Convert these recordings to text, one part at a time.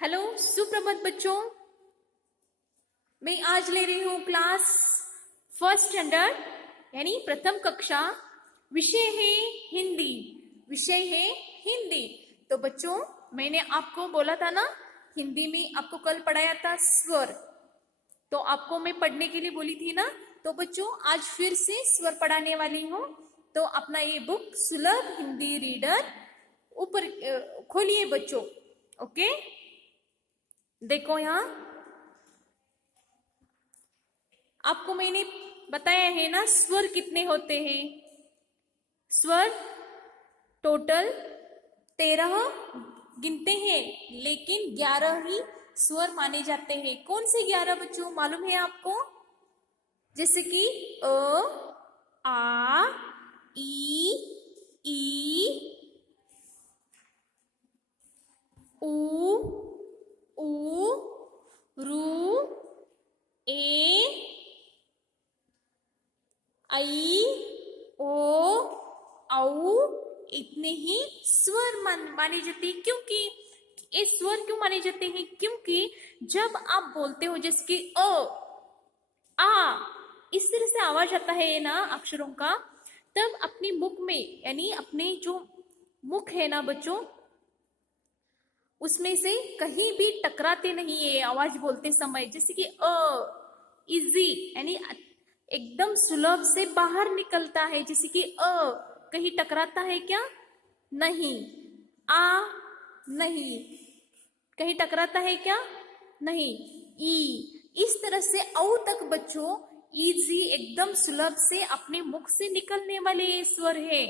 Hello सुप्रभात बच्चों। मैं आज ले रही हूँ क्लास फर्स्ट स्टैंडर्ड यानी प्रथम कक्षा। विषय है हिंदी। विषय है हिंदी। तो बच्चों, मैंने आपको बोला था ना, हिंदी में आपको कल पढ़ाया था स्वर। तो आपको मैं पढ़ने के लिए बोली थी ना। तो बच्चों, आज फिर से स्वर पढ़ाने वाली हूँ। तो अपना ये बुक सुलभ हिंदी रीडर ऊपर खोलिए बच्चों। ओके, देखो यहाँ आपको मैंने बताया है ना स्वर कितने होते हैं। स्वर टोटल 13 गिनते हैं, लेकिन 11 ही स्वर माने जाते हैं। कौन से 11 बच्चों मालूम है आपको? जैसे कि अ, आ, ई, ऊ, ऊ, रू, ए, आई, ओ, औ, इतने ही स्वर माने जाते हैं। क्योंकि ये स्वर क्यों माने जाते हैं? क्योंकि जब आप बोलते हो जैसे कि आ, इस तरह से आवाज आता है ना अक्षरों का, तब अपने मुख में यानी अपने जो मुख है ना बच्चों, उसमें से कहीं भी टकराते नहीं है आवाज बोलते समय। जैसे कि इजी यानी एकदम सुलभ से बाहर निकलता है। जैसे कि कहीं टकराता है क्या? नहीं। आ, नहीं। कहीं टकराता है क्या? नहीं। ई, इस तरह से औ तक बच्चों इजी एकदम सुलभ से अपने मुख से निकलने वाले स्वर है।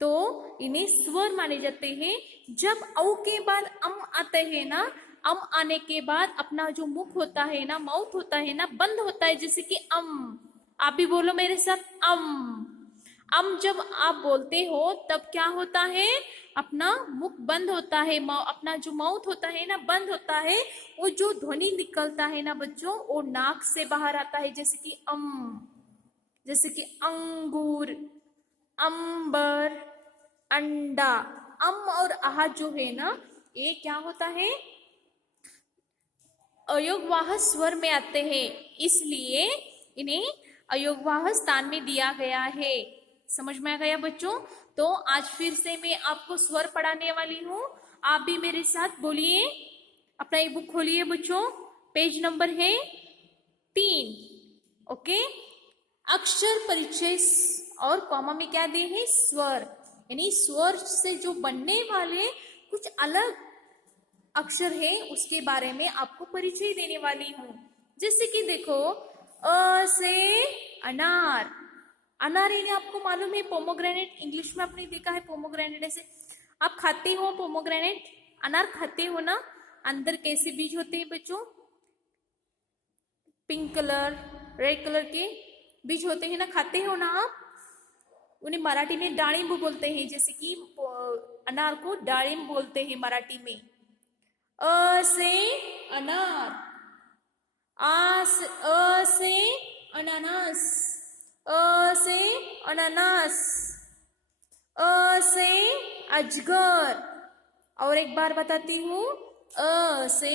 तो इन्हें स्वर माने जाते हैं। जब औ के बाद अम आते हैं ना, अम आने के बाद अपना जो मुख होता है ना, माउथ होता है ना, बंद होता है। जैसे कि अम, आप भी बोलो मेरे साथ, अम जब आप बोलते हो तब क्या होता है? अपना मुख बंद होता है, अपना जो माउथ होता है ना बंद होता है। वो जो ध्वनि निकलता है ना बच्चों, वो नाक से बाहर आता है। जैसे कि जैसे कि अंगूर, अंबर, अंडा। अम और आह जो है ना, ये क्या होता है? अयोगवाह स्वर में आते हैं, इसलिए इन्हें अयोगवाह स्थान में दिया गया है। समझ में आ गया बच्चों? तो आज फिर से मैं आपको स्वर पढ़ाने वाली हूँ। आप भी मेरे साथ बोलिए। अपना ये बुक खोलिए बच्चों। पेज नंबर है 3। ओके, अक्षर परिचय और कॉमा में क्या दिए हैं? स्वर। यानी स्वर से जो बनने वाले कुछ अलग अक्षर है, उसके बारे में आपको परिचय देने वाली हूं। जैसे कि देखो, अ से अनार। अनार यानी आपको मालूम है पोमोग्रेनेट, इंग्लिश में आपने देखा है पोमोग्रेनेट। ऐसे आप खाते हो पोमोग्रेनेट, अनार खाते हो ना? अंदर कैसे बीज होते हैं बच्चों? पिंक कलर, रेड कलर के बीज होते हैं ना, खाते हो ना आप? उन्हें मराठी में डाळिंब बोलते हैं। जैसे कि अनार को डाळिंब बोलते हैं मराठी में। अ से अनार, अ से अनानास, अ से अनानास, अ से अजगर। और एक बार बताती हूँ, अ से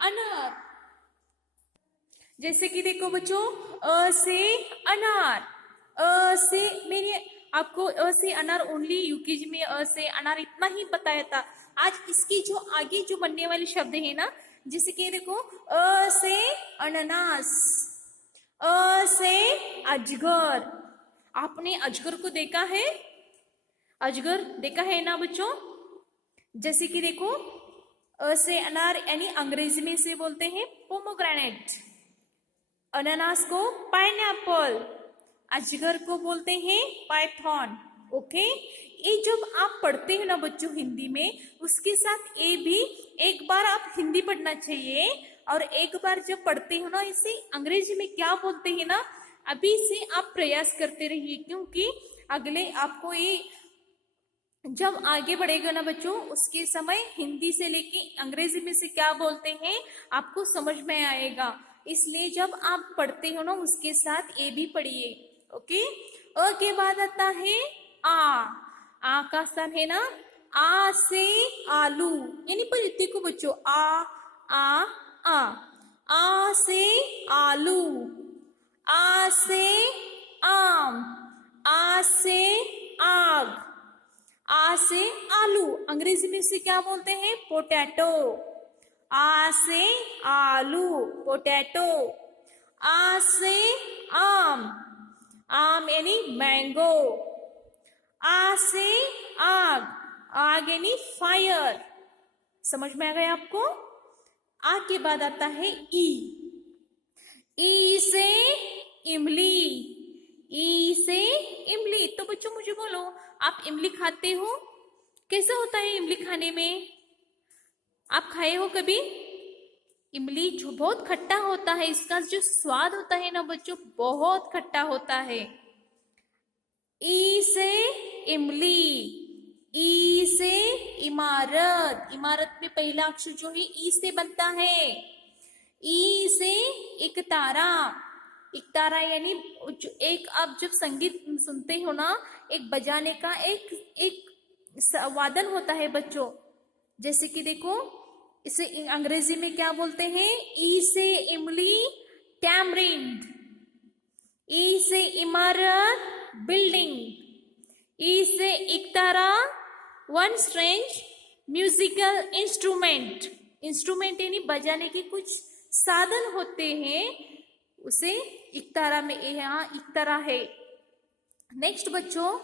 अनार। जैसे कि देखो बच्चों, अ से अनार, अ से मेरे आपको अ से अनार ओनली यूकेजी में अ से अनार इतना ही बताया था। आज इसकी जो आगे जो बनने वाले शब्द है ना, जैसे कि देखो, अ से अनानास, अ से अजगर। आपने अजगर को देखा है? अजगर देखा है ना बच्चों? जैसे कि देखो, अ से अनार यानी अंग्रेजी में से बोलते हैं पोमोग्रेनेट, अनानास को पाइनएप्पल, अजगर को बोलते हैं पाइथन। ओके, ये जब आप पढ़ते हो ना बच्चों हिंदी में, उसके साथ ये भी एक बार आप हिंदी पढ़ना चाहिए। और एक बार जब पढ़ते हो ना इसे अंग्रेजी में क्या बोलते हैं ना, अभी से आप प्रयास करते रहिए। क्योंकि अगले आपको ये जब आगे बढ़ेगा ना बच्चों, उसके समय हिंदी से लेके अंग्रेजी में से क्या बोलते हैं आपको समझ में आएगा। इसलिए जब आप पढ़ते हो ना, उसके साथ ए भी पढ़िए। ओके, अ के बाद आता है आ। आ का स्थान है ना आ से आलू, यानी पर देखो बच्चों, आ आ से आलू, आ से आम, आ से आग, आ से आलू, अंग्रेजी में उसे क्या बोलते हैं? पोटैटो। आ से आलू, पोटैटो। आ से आम, आम यानी मैंगो। आ से आग, आग यानी फायर। समझ में आ गया आपको? आ के बाद आता है ई से इमली, ई से इमली। तो बच्चों मुझे बोलो, आप इमली खाते हो? कैसा होता है इमली खाने में? आप खाए हो कभी? इमली जो बहुत खट्टा होता है, इसका जो स्वाद होता है ना बच्चों, बहुत खट्टा होता है। ई से इमली, ई से इमारत, इमारत में पहला अक्षर जो है ई से बनता है। ई से इकतारा, इकतारा यानी एक, आप जब संगीत सुनते हो ना, एक बजाने का एक वादन होता है बच्चों। जैसे कि देखो, इसे अंग्रेजी में क्या बोलते हैं? ई से इमली टैमरिंड, ई से इमारत बिल्डिंग, ई से इकतारा one strange musical instrument. Instrument यानी बजाने के कुछ साधन होते हैं, उसे इकतारा में यहाँ इकतारा है। नेक्स्ट बच्चों,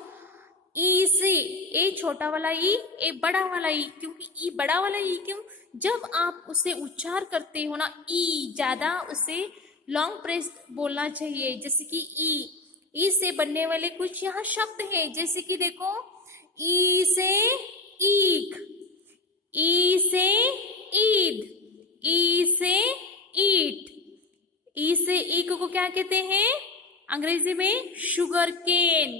ई से, ए छोटा वाला ई, ए बड़ा वाला ई। क्योंकि ई बड़ा वाला ई क्यों? जब आप उसे उच्चार करते हो ना, ई ज्यादा उसे लॉन्ग प्रेस बोलना चाहिए। जैसे कि ई से बनने वाले कुछ यहाँ शब्द हैं, जैसे कि देखो, ई से ईख, ई से ईद, ई से ईट। ई से ईक को क्या कहते हैं अंग्रेजी में? Sugar cane.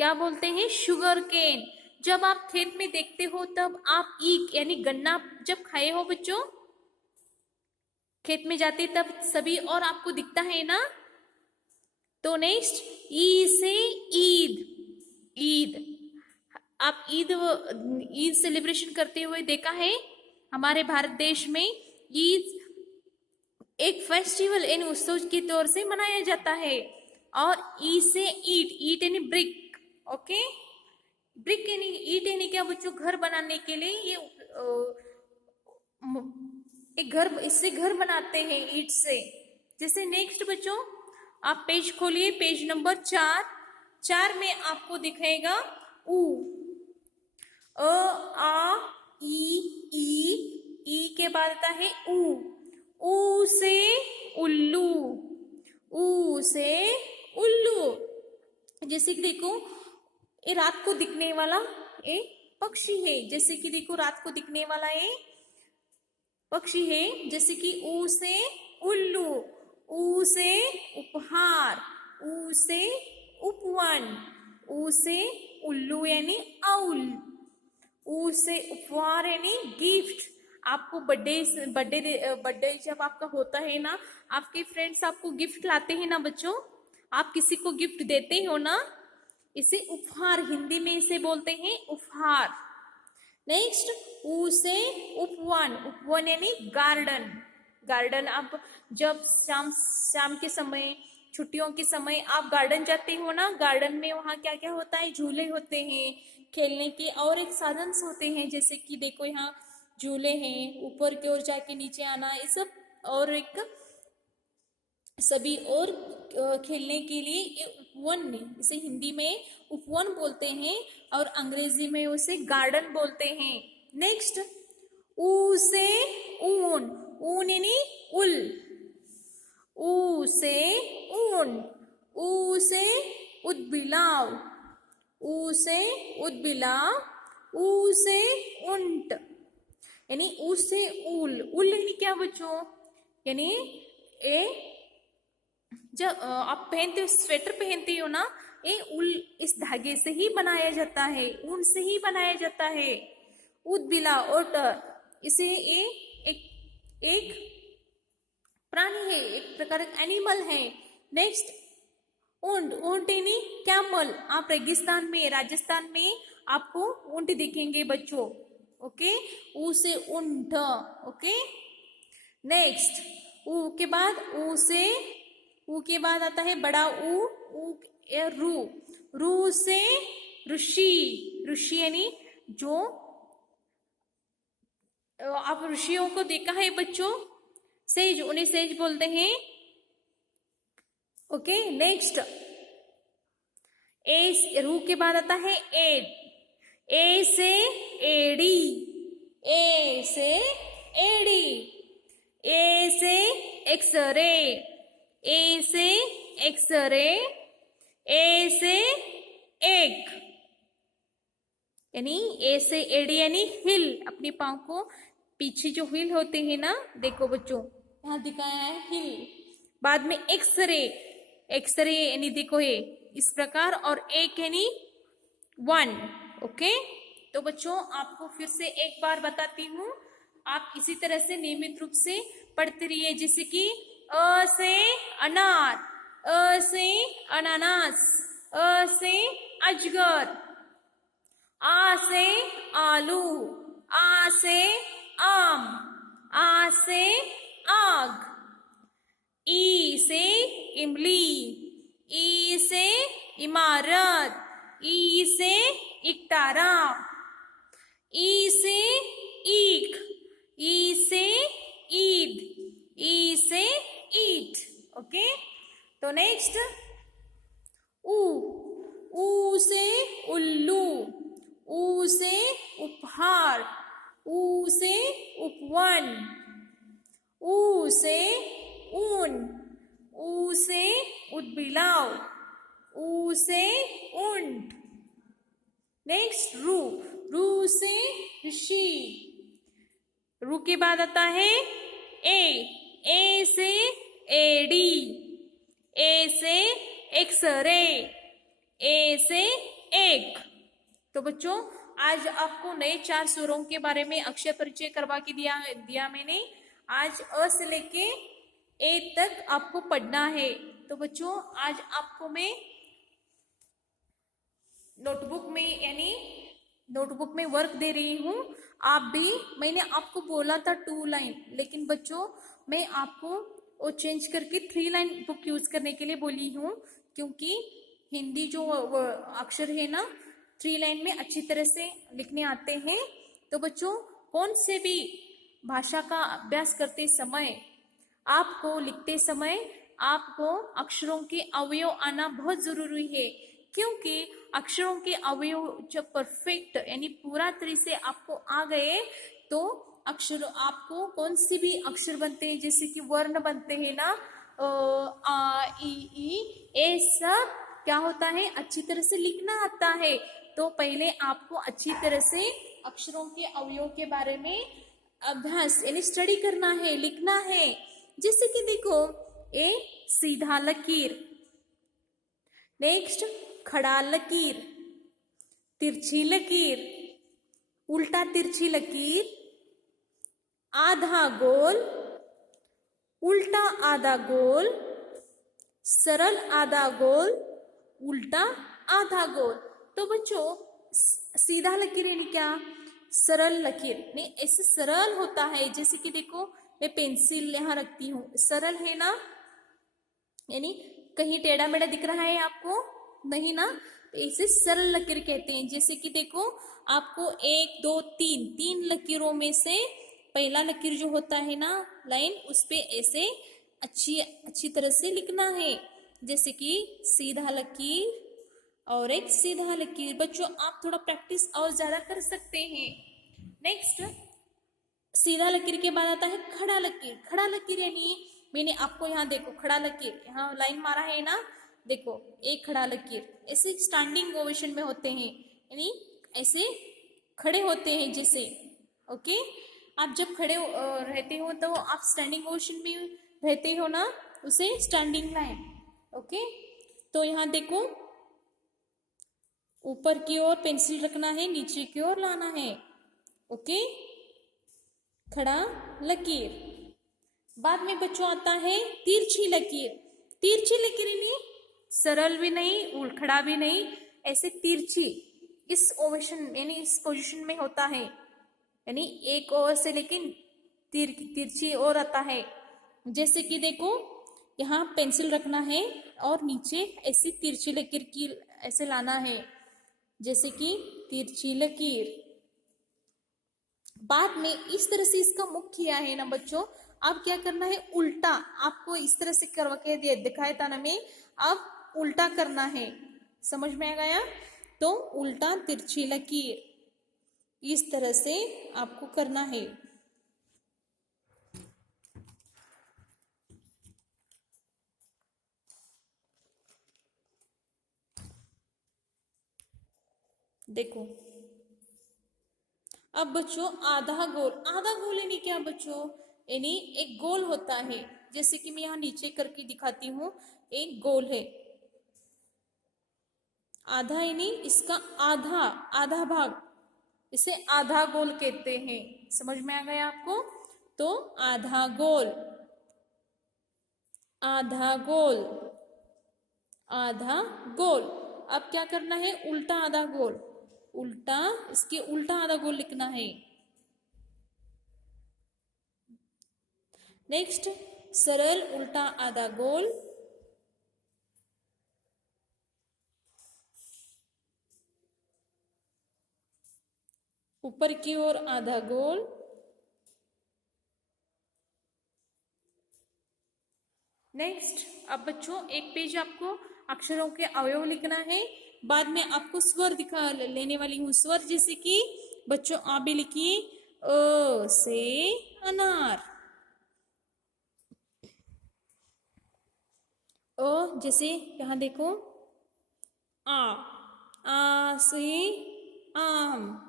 क्या बोलते हैं? Sugar cane. जब आप खेत में देखते हो तब आप ईक यानी गन्ना जब खाए हो बच्चों, खेत में जाते तब सभी और आपको दिखता है ना। तो नेक्स्ट, ई से ईद, ईद। आप ईद सेलिब्रेशन करते हुए देखा है हमारे भारत देश में। ईद एक फेस्टिवल यानी उत्सव के तौर से मनाया जाता है। और ई से ईट यानी ब्रिक। ओके, ब्रिक यानी ईट यानी क्या बच्चों? घर बनाने के लिए ये एक घर, इससे घर बनाते हैं ईट से। जैसे नेक्स्ट बच्चों, आप पेज खोलिए, पेज नंबर 4 में आपको दिखेगा ऊ, अ आ ई के बाद आता है ऊ से उल्लू, ऊ से उल्लू। जैसे कि देखो, ये रात को दिखने वाला ये पक्षी है। जैसे कि देखो, रात को दिखने वाला ये पक्षी है। जैसे कि ऊ से उल्लू, ऊ से उपहार, ऊ से उपवन, ऊ से उल्लू यानी आउल, ऊ से उपहार यानी गिफ्ट। आपको बर्थडे जब आपका होता है ना, आपके फ्रेंड्स आपको गिफ्ट लाते हैं ना बच्चों, आप किसी को गिफ्ट देते हो ना, इसे उपहार, हिंदी में इसे बोलते हैं उपहार। नेक्स्ट, ऊ से उपवन, उपवन यानी गार्डन, गार्डन। आप जब शाम के समय, छुट्टियों के समय आप गार्डन जाते हो ना, गार्डन में वहाँ क्या क्या होता है? झूले होते हैं खेलने के, और एक साधन होते हैं। जैसे कि देखो, यहाँ झूले हैं, ऊपर की ओर जाके नीचे आना, ये सब, और एक सभी और खेलने के लिए उपवन, इसे हिंदी में उपवन बोलते हैं और अंग्रेजी में उसे गार्डन बोलते हैं। नेक्स्ट, ऊ से ऊन, ऊन यानी उल, ऊ से ऊन, ऊ से उदबिलाव, ऊ से उदबिलाव, ऊ से ऊंट यानी ऊ से ऊल। ऊल यानी क्या बच्चों? यानी जब आप पहनते हो, स्वेटर पहनते हो ना, ये ऊल इस धागे से ही बनाया जाता है, ऊन से ही बनाया जाता है। उदबिला, ओटर, इसे एक प्राणी है, एक प्रकार का एनिमल है। नेक्स्ट, ऊंट, ऊंट यानी कैमल। आप रेगिस्तान में, राजस्थान में आपको ऊंट दिखेंगे बच्चों। ओके, ऊ से ऊंट। ओके, नेक्स्ट ऊ के बाद ऊ के बाद आता है बड़ा ऊ रू। रू से ऋषि। ऋषि यानी जो आप ऋषियों को देखा है बच्चों, सेज, उन्हें सेज बोलते हैं। ओके, नेक्स्ट ए, रू के बाद आता है एड। ए से एडी। ए से एडी। ए से एक्सरे। ए से एक्सरे। ए से एग, यानी ए से एडी यानी हिल। अपने पाँव को पीछे जो हिल होते हैं ना, देखो बच्चों यहाँ दिखाया है हिल। बाद में एक्सरे। एक्सरे यानी देखो ये इस प्रकार, और एक यानी 1। ओके, तो बच्चों आपको फिर से एक बार बताती हूँ, आप इसी तरह से नियमित रूप से पढ़ते रहिए। जैसे कि अ से अनार, अ से अनानास, अ से अजगर, आ से आलू, आ से आम, आ से आग, ई से इमली, ई से इमारत, ई से इकतारा, ई से ईख, ई से ईद, ई से ईट। ओके, तो नेक्स्ट ऊ से उल्लू, ऊ से उपहार, ऊ से उपवन, ऊ से ऊन, ऊ से उदबिलाव, ऊ से ऊंट। नेक्स्ट रू से ऋषि। रू के बाद आता है ए से एडी, ए से एक्सरे, ए से एक। तो बच्चों आज आपको नए 4 स्वरों के बारे में अक्षर परिचय करवा के दिया मैंने। आज अ से लेके ए तक आपको पढ़ना है। तो बच्चों आज आपको मैं नोटबुक में वर्क दे रही हूँ। आप भी, मैंने आपको बोला था 2 लाइन, लेकिन बच्चों मैं आपको वो चेंज करके 3 लाइन बुक यूज करने के लिए बोली हूँ, क्योंकि हिंदी जो अक्षर है ना 3 लाइन में अच्छी तरह से लिखने आते हैं। तो बच्चों कौन से भी भाषा का अभ्यास करते समय, आपको लिखते समय आपको अक्षरों के अवयव आना बहुत जरूरी है, क्योंकि अक्षरों के अवयव जब परफेक्ट यानी पूरा तरह से आपको आ गए तो अक्षर, आपको कौन सी भी अक्षर बनते हैं, जैसे कि वर्ण बनते हैं ना, आ ई ये सब क्या होता है, अच्छी तरह से लिखना आता है। तो पहले आपको अच्छी तरह से अक्षरों के अवयव के बारे में अभ्यास यानी स्टडी करना है, लिखना है। जैसे कि देखो ए सीधा लकीर, नेक्स्ट खड़ा लकीर, तिरछी लकीर, उल्टा तिरछी लकीर, आधा गोल, उल्टा आधा गोल, सरल आधा गोल, उल्टा आधा गोल। तो बच्चों सीधा लकीर यानी क्या, सरल लकीर नहीं, ऐसे सरल होता है। जैसे कि देखो मैं पेंसिल यहाँ रखती हूँ, सरल है ना, यानी कहीं टेढ़ा मेढ़ा दिख रहा है आपको नहीं ना, तो इसे सरल लकीर कहते हैं। जैसे कि देखो आपको 1 2 3 लकीरों में से पहला लकीर जो होता है ना लाइन, उस पे ऐसे अच्छी तरह से लिखना है। जैसे कि सीधा लकीर और एक सीधा लकीर। बच्चों आप थोड़ा प्रैक्टिस और ज्यादा कर सकते हैं। नेक्स्ट सीधा लकीर के बाद आता है खड़ा लकीर। खड़ा लकीर यानी मैंने आपको यहाँ देखो खड़ा लकीर यहाँ लाइन मारा है ना, देखो एक खड़ा लकीर ऐसे स्टैंडिंग ओवेशन में होते हैं, यानी ऐसे खड़े होते हैं जैसे। ओके, आप जब खड़े रहते हो तो आप स्टैंडिंग ओवेशन में रहते हो ना, उसे स्टैंडिंग लाइन। ओके, तो यहाँ देखो ऊपर की ओर पेंसिल रखना है, नीचे की ओर लाना है। ओके, खड़ा लकीर। बाद में बच्चों आता है तिरछी लकीर। तिरछी लकीर यानी सरल भी नहीं, खड़ा भी नहीं, ऐसे तिरछी। इस ओवेशन यानी इस पोजीशन में होता है, यानी एक ओर से लेकिन तिरछी ओर आता है। जैसे कि देखो यहाँ पेंसिल रखना है और नीचे ऐसी तिरछी लकीर की ऐसे लाना है, जैसे कि तिरछी लकीर। बाद में इस तरह से इसका मुख किया है ना बच्चों, अब क्या करना है, उल्टा। आपको इस तरह से करवा के दिखाया था ना मैं, अब उल्टा करना है। समझ में आ गया? तो उल्टा तिरछी लकीर इस तरह से आपको करना है। देखो अब बच्चों आधा गोल यानी क्या बच्चों, यानी एक गोल होता है, जैसे कि मैं यहाँ नीचे करके दिखाती हूँ, एक गोल है। आधा यानी इसका आधा आधा भाग, इसे आधा गोल कहते हैं। समझ में आ गया आपको? तो आधा गोल, आधा गोल, आधा गोल। अब क्या करना है, उल्टा आधा गोल, उल्टा, इसके उल्टा आधा गोल लिखना है। नेक्स्ट सरल उल्टा आधा गोल, ऊपर की ओर आधा गोल, नेक्स्ट अब बच्चों एक पेज आपको अक्षरों के अवयव लिखना है। बाद में आपको स्वर दिखा लेने वाली हूँ, स्वर जैसे कि बच्चों आप भी लिखिए, अ से अनार। अ जैसे यहाँ देखो, आ से आम,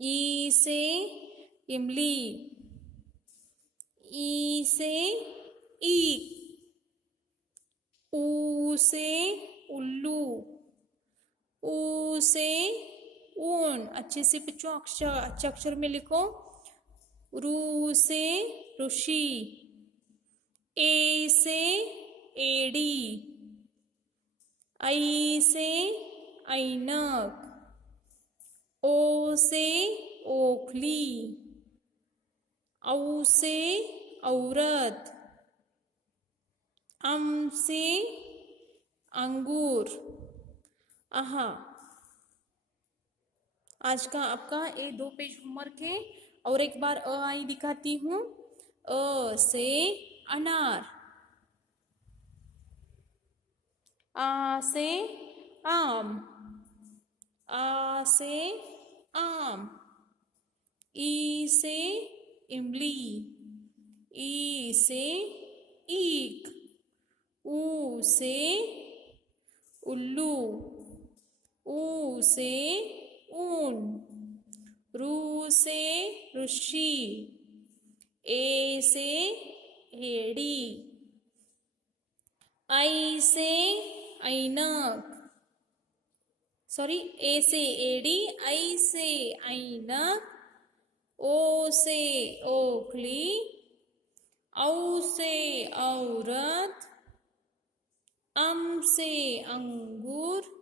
ई से इमली, ई से ईख, ऊ से उल्लू, ऊ से ऊन। अच्छे से बच्चों अक्षर अच्छे अक्षर में लिखो। रू से ऋषि, ए से एड़ी, आई से ऐनक, ओ से ओखली, औ से औरत, अम से अंगूर। आहा, आज का आपका ये 2 पेज होमवर्क है। और एक बार अ आई दिखाती हूँ। अ से अनार, आ से आम, आ से आम, ई से इमली, ई से ईख, ऊ से उल्लू, ऊ से ऊन, रू से ऋषि, ए से एड़ी, आई से ऐनक, सॉरी, ए से एड़ी, आई से ऐनक, ओ से ओखली, औ से औरत, अम से अंगूर।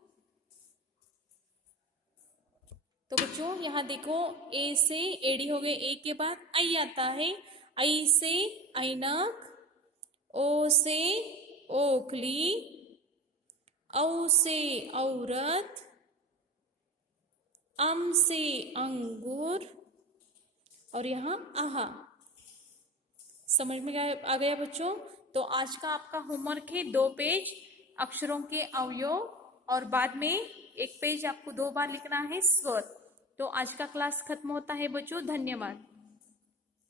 तो बच्चों यहाँ देखो, ए से एड़ी हो गए, ए के बाद आई आता है, आई से ऐनक, ओ से ओखली, औ से औरत, अम से अंगूर, और यहाँ आहा। समझ में आ गया बच्चों? तो आज का आपका होमवर्क है 2 पेज अक्षरों के अवयव, और बाद में 1 पेज आपको 2 बार लिखना है स्वर। तो आज का क्लास खत्म होता है बच्चों, धन्यवाद।